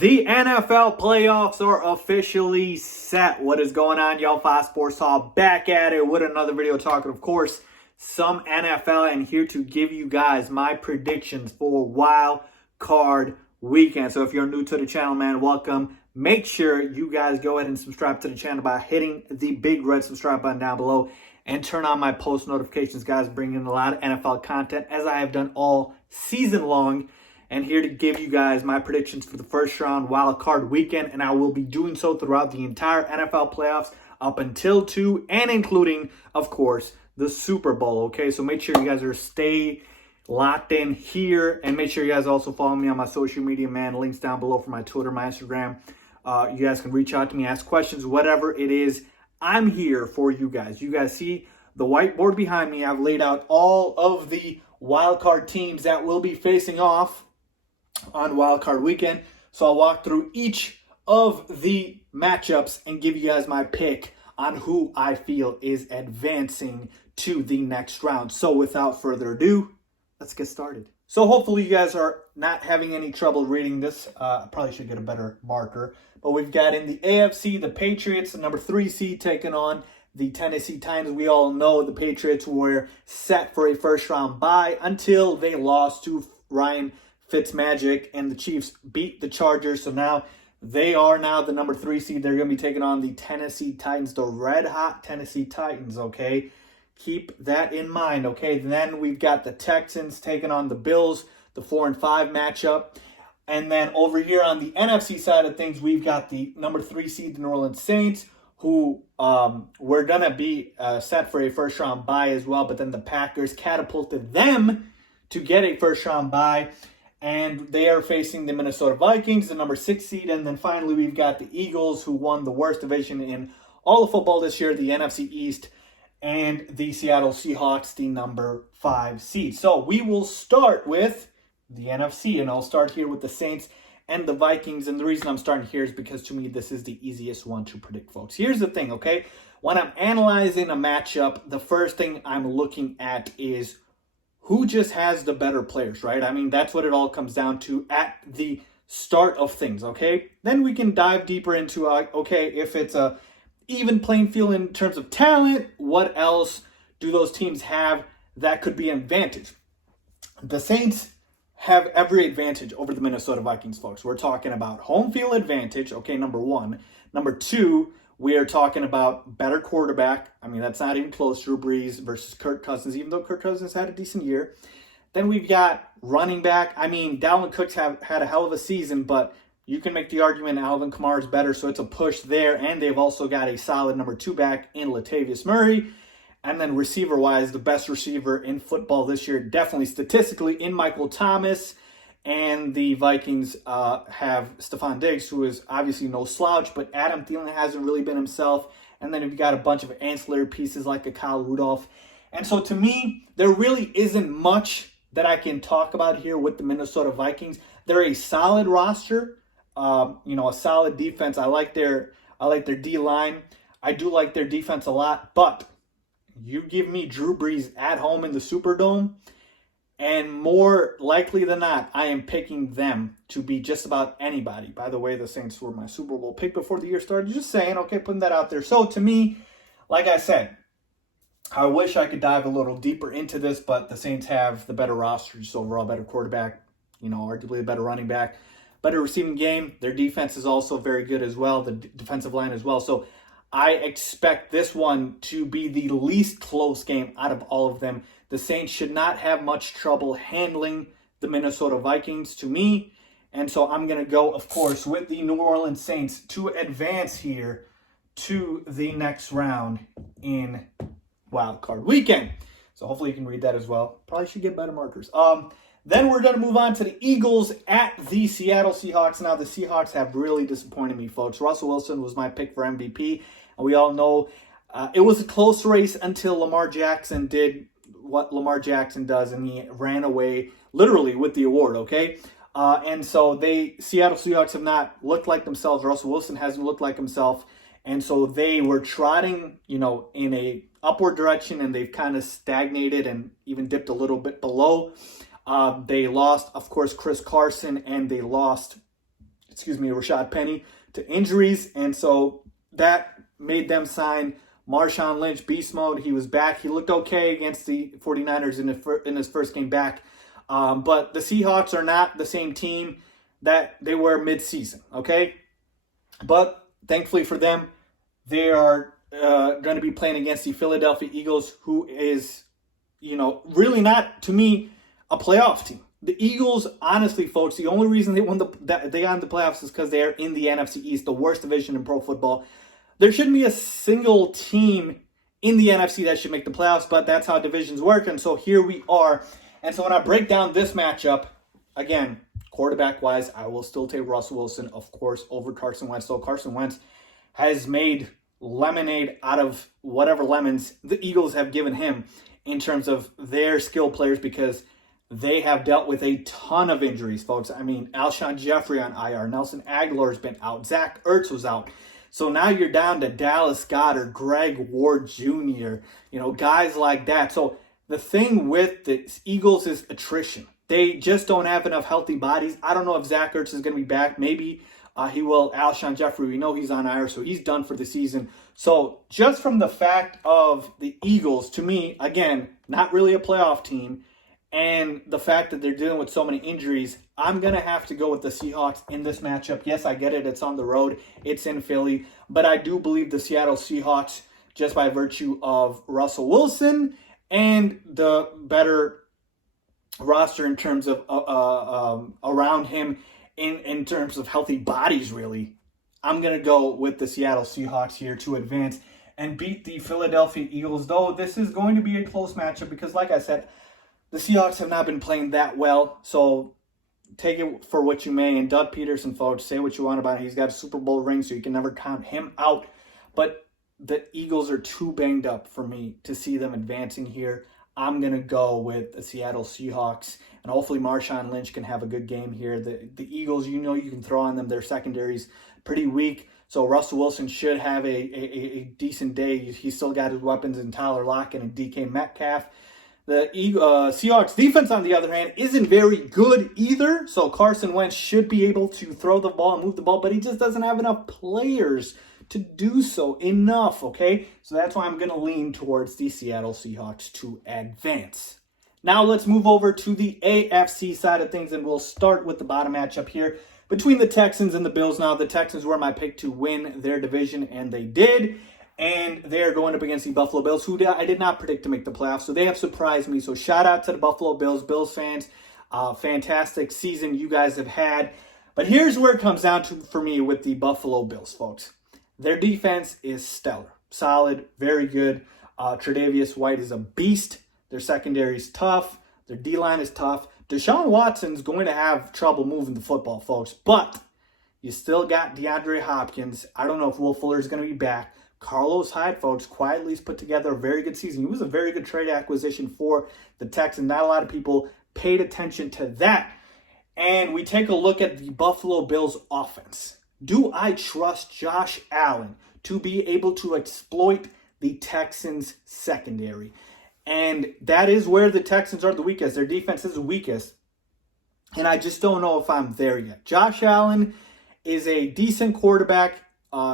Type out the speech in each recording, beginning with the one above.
The NFL playoffs are officially set. What is going on, y'all? Fox Sports Talk back at it with another video talking, of course, some NFL, and here to give you guys my predictions for Wildcard Weekend. So if you're new to the channel, man, welcome. Make sure you guys go ahead and subscribe to the channel by hitting the big red subscribe button down below and turn on my post notifications, guys. Bringing a lot of NFL content as I have done all season long. And here to give you guys my predictions for the first round Wildcard Weekend. And I will be doing so throughout the entire NFL playoffs up until 2 and including, of course, the Super Bowl. Okay, so make sure you guys stay locked in here. And make sure you guys also follow me on my social media, man. Links down below for my Twitter, my Instagram. You guys can reach out to me, ask questions, whatever it is. I'm here for you guys. You guys see the whiteboard behind me. I've laid out all of the wildcard teams that will be facing off on Wildcard Weekend. So I'll walk through each of the matchups and give you guys my pick on who I feel is advancing to the next round. So without further ado, let's get started. So hopefully you guys are not having any trouble reading this. I probably should get a better marker. But we've got in the AFC, the Patriots, the number 3 seed, taking on the Tennessee Titans. We all know the Patriots were set for a first round bye until they lost to Ryan Fitzmagic, and the Chiefs beat the Chargers. So now they are now the number 3 seed. They're going to be taking on the Tennessee Titans, the red hot Tennessee Titans, okay? Keep that in mind, okay? Then we've got the Texans taking on the Bills, the 4-5 matchup. And then over here on the NFC side of things, we've got the number 3 seed, the New Orleans Saints, who were going to be set for a first round bye as well. But then the Packers catapulted them to get a first round bye. And they are facing the Minnesota Vikings, the number 6 seed. And then finally, we've got the Eagles, who won the worst division in all of football this year, the NFC East, and the Seattle Seahawks, the number 5 seed. So we will start with the NFC, and I'll start here with the Saints and the Vikings. And the reason I'm starting here is because, to me, this is the easiest one to predict, folks. Here's the thing, okay? When I'm analyzing a matchup, the first thing I'm looking at is who just has the better players, right? I mean, that's what it all comes down to at the start of things, okay? Then we can dive deeper into, okay, if it's a even playing field in terms of talent, what else do those teams have that could be an advantage? The Saints have every advantage over the Minnesota Vikings, folks. We're talking about home field advantage, okay, number 1. Number 2, we are talking about better quarterback. I mean, that's not even close. Drew Brees versus Kirk Cousins, even though Kirk Cousins had a decent year. Then we've got running back. I mean, Dalvin Cook's had a hell of a season, but you can make the argument Alvin Kamara is better, so it's a push there. And they've also got a solid number 2 back in Latavius Murray. And then receiver-wise, the best receiver in football this year, definitely statistically, in Michael Thomas. And the Vikings have Stephon Diggs, who is obviously no slouch, but Adam Thielen hasn't really been himself. And then you've got a bunch of ancillary pieces like a Kyle Rudolph. And so to me, there really isn't much that I can talk about here with the Minnesota Vikings. They're a solid roster, a solid defense. I like their D-line. I do like their defense a lot, but you give me Drew Brees at home in the Superdome, and more likely than not, I am picking them to be just about anybody. By the way, the Saints were my Super Bowl pick before the year started. Just saying, okay, putting that out there. So to me, like I said, I wish I could dive a little deeper into this, but the Saints have the better roster, just overall better quarterback, arguably a better running back, better receiving game. Their defense is also very good as well, the defensive line as well. So I expect this one to be the least close game out of all of them. The Saints should not have much trouble handling the Minnesota Vikings, to me. And so I'm going to go, of course, with the New Orleans Saints to advance here to the next round in Wildcard Weekend. So hopefully you can read that as well. Probably should get better markers. Then we're going to move on to the Eagles at the Seattle Seahawks. Now, the Seahawks have really disappointed me, folks. Russell Wilson was my pick for MVP. And we all know it was a close race until Lamar Jackson did what Lamar Jackson does, and he ran away literally with the award, okay? And so Seattle Seahawks have not looked like themselves. Russell Wilson hasn't looked like himself. And so they were trotting, in a upward direction, and they've kind of stagnated and even dipped a little bit below. They lost, of course, Chris Carson, and they lost Rashad Penny to injuries. And so that made them sign Marshawn Lynch, beast mode. He was back. He looked okay against the 49ers in his first game back. But the Seahawks are not the same team that they were mid-season, okay? But thankfully for them, they are going to be playing against the Philadelphia Eagles, who is, really not, to me, a playoff team. The Eagles, honestly, folks, the only reason they got in the playoffs is because they are in the NFC East, the worst division in pro football. There shouldn't be a single team in the NFC that should make the playoffs, but that's how divisions work, and so here we are. And so when I break down this matchup, again, quarterback-wise, I will still take Russell Wilson, of course, over Carson Wentz. So Carson Wentz has made lemonade out of whatever lemons the Eagles have given him in terms of their skill players, because they have dealt with a ton of injuries, folks. I mean, Alshon Jeffrey on IR. Nelson Aguilar's been out. Zach Ertz was out. So now you're down to Dallas Goedert, Greg Ward Jr., guys like that. So the thing with the Eagles is attrition. They just don't have enough healthy bodies. I don't know if Zach Ertz is going to be back. Maybe he will. Alshon Jeffrey, we know he's on IR, so he's done for the season. So just from the fact of the Eagles, to me, again, not really a playoff team, and the fact that they're dealing with so many injuries, I'm going to have to go with the Seahawks in this matchup. Yes, I get it. It's on the road. It's in Philly. But I do believe the Seattle Seahawks, just by virtue of Russell Wilson and the better roster in terms of around him, in terms of healthy bodies, really, I'm going to go with the Seattle Seahawks here to advance and beat the Philadelphia Eagles, though this is going to be a close matchup because, like I said, the Seahawks have not been playing that well, so take it for what you may. And Doug Peterson, folks, say what you want about it. He's got a Super Bowl ring, so you can never count him out. But the Eagles are too banged up for me to see them advancing here. I'm going to go with the Seattle Seahawks, and hopefully Marshawn Lynch can have a good game here. The Eagles, you can throw on them. Their secondary's pretty weak, so Russell Wilson should have a decent day. He's still got his weapons in Tyler Lockett and DK Metcalf. The Seahawks defense, on the other hand, isn't very good either. So Carson Wentz should be able to throw the ball and move the ball, but he just doesn't have enough players to do so enough, okay? So that's why I'm going to lean towards the Seattle Seahawks to advance. Now let's move over to the AFC side of things, and we'll start with the bottom matchup here between the Texans and the Bills. Now, the Texans were my pick to win their division, and they did. And they're going up against the Buffalo Bills, who I did not predict to make the playoffs. So they have surprised me. So shout out to the Buffalo Bills. Bills fans, fantastic season you guys have had. But here's where it comes down to for me with the Buffalo Bills, folks. Their defense is stellar. Solid, very good. Tre'Davious White is a beast. Their secondary is tough. Their D-line is tough. Deshaun Watson's going to have trouble moving the football, folks. But you still got DeAndre Hopkins. I don't know if Will Fuller is going to be back. Carlos Hyde, folks, quietly has put together a very good season. He was a very good trade acquisition for the Texans. Not a lot of people paid attention to that. And we take a look at the Buffalo Bills offense. Do I trust Josh Allen to be able to exploit the Texans secondary? And that is where the Texans are the weakest. Their defense is the weakest. And I just don't know if I'm there yet. Josh Allen is a decent quarterback.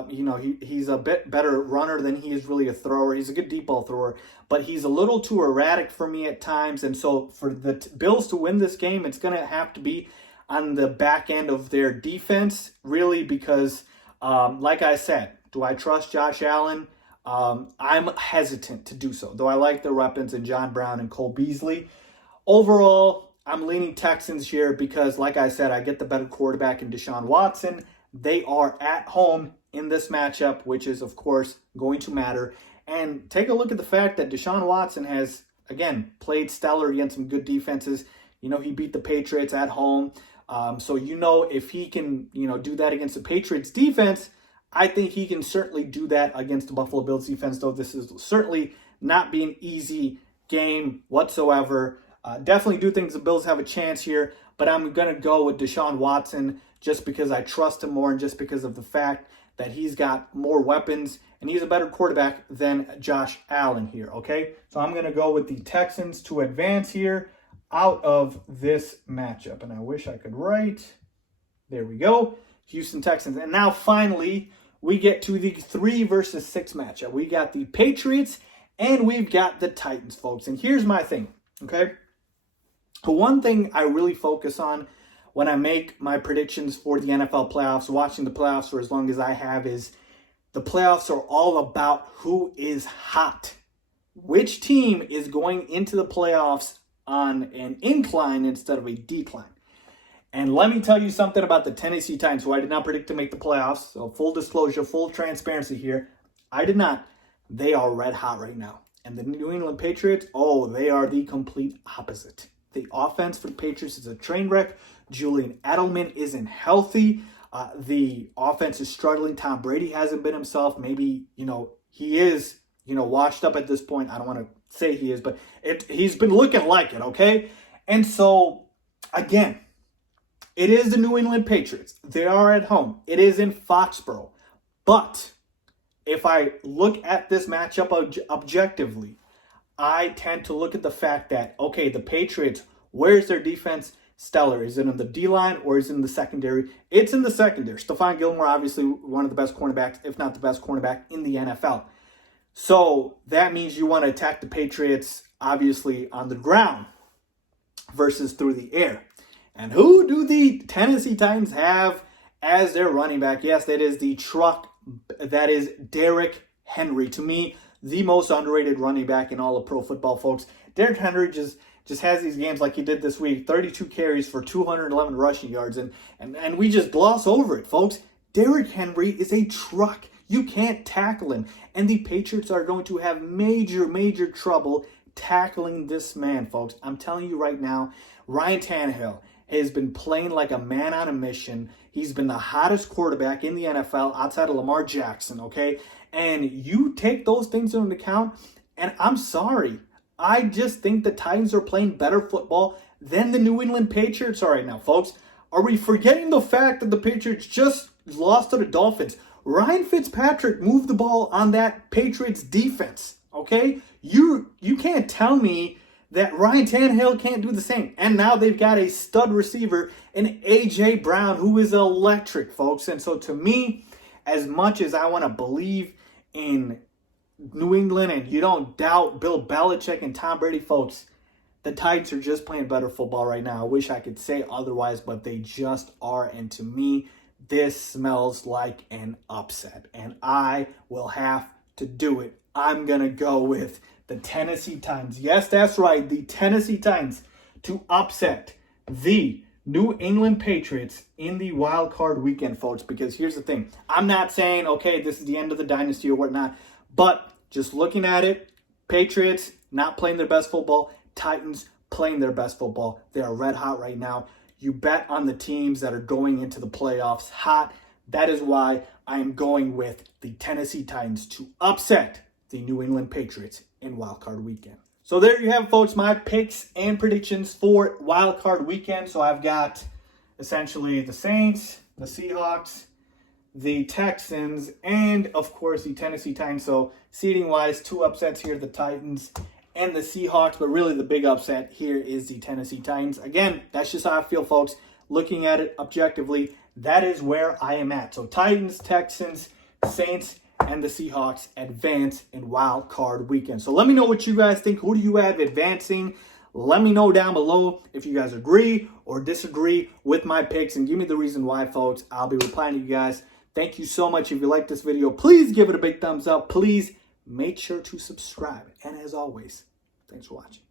He's a bit better runner than he is really a thrower. He's a good deep ball thrower, but he's a little too erratic for me at times. And so for the Bills to win this game, it's going to have to be on the back end of their defense, really, because like I said, do I trust Josh Allen? I'm hesitant to do so, though I like their weapons in John Brown and Cole Beasley. Overall, I'm leaning Texans here because, like I said, I get the better quarterback in Deshaun Watson. They are at home in this matchup, which is, of course, going to matter. And take a look at the fact that Deshaun Watson has, again, played stellar against some good defenses. He beat the Patriots at home. So, if he can, do that against the Patriots defense, I think he can certainly do that against the Buffalo Bills defense, though this is certainly not be an easy game whatsoever. Definitely do think the Bills have a chance here, but I'm going to go with Deshaun Watson just because I trust him more and just because of the fact that he's got more weapons and he's a better quarterback than Josh Allen here, okay? So I'm going to go with the Texans to advance here out of this matchup. And I wish I could write. There we go. Houston Texans. And now finally, we get to the 3 versus 6 matchup. We got the Patriots and we've got the Titans, folks. And here's my thing, okay? The one thing I really focus on when I make my predictions for the NFL playoffs, watching the playoffs for as long as I have, is the playoffs are all about who is hot. Which team is going into the playoffs on an incline instead of a decline. And let me tell you something about the Tennessee Titans, who I did not predict to make the playoffs. So full disclosure, full transparency here. I did not. They are red hot right now. And the New England Patriots, oh, they are the complete opposite. The offense for the Patriots is a train wreck. Julian Edelman isn't healthy. The offense is struggling. Tom Brady hasn't been himself. Maybe, he is, washed up at this point. I don't want to say he is, but he's been looking like it, okay? And so, again, it is the New England Patriots. They are at home. It is in Foxborough. But if I look at this matchup objectively, I tend to look at the fact that, okay, the Patriots, where's their defense? Stellar. Is it in the D-line or is it in the secondary? It's in the secondary. Stephon Gilmore, obviously one of the best cornerbacks, if not the best cornerback in the NFL. So that means you want to attack the Patriots, obviously, on the ground versus through the air. And who do the Tennessee Titans have as their running back? Yes, that is the truck. That is Derrick Henry. To me, the most underrated running back in all of pro football, folks. Derrick Henry just has these games like he did this week. 32 carries for 211 rushing yards. And we just gloss over it, folks. Derrick Henry is a truck. You can't tackle him. And the Patriots are going to have major, major trouble tackling this man, folks. I'm telling you right now, Ryan Tannehill has been playing like a man on a mission. He's been the hottest quarterback in the NFL outside of Lamar Jackson, okay? And you take those things into account, and I'm sorry. I just think the Titans are playing better football than the New England Patriots are right now, folks. Are we forgetting the fact that the Patriots just lost to the Dolphins? Ryan Fitzpatrick moved the ball on that Patriots defense, okay? You can't tell me that Ryan Tannehill can't do the same. And now they've got a stud receiver in A.J. Brown, who is electric, folks. And so to me, as much as I want to believe in New England and you don't doubt Bill Belichick and Tom Brady, folks, the Titans are just playing better football right now. I wish I could say otherwise, but they just are. And to me, this smells like an upset. And I will have to do it. I'm going to go with the Tennessee Titans. Yes, that's right. The Tennessee Titans to upset the New England Patriots in the Wildcard Weekend, folks. Because here's the thing. I'm not saying, okay, this is the end of the dynasty or whatnot. But just looking at it, Patriots not playing their best football. Titans playing their best football. They are red hot right now. You bet on the teams that are going into the playoffs hot. That is why I am going with the Tennessee Titans to upset the New England Patriots in Wildcard Weekend. So there you have, folks, my picks and predictions for Wildcard Weekend. So I've got essentially the Saints, the Seahawks, the Texans, and of course the Tennessee Titans. So seeding-wise, 2 upsets here, the Titans and the Seahawks. But really the big upset here is the Tennessee Titans. Again, that's just how I feel, folks. Looking at it objectively, that is where I am at. So Titans, Texans, Saints, and the Seahawks advance in Wild Card Weekend. So let me know what you guys think. Who do you have advancing? Let me know down below if you guys agree or disagree with my picks, and give me the reason why, folks. I'll be replying to you guys. Thank you so much. If you like this video, please give it a big thumbs up. Please make sure to subscribe. And as always, thanks for watching.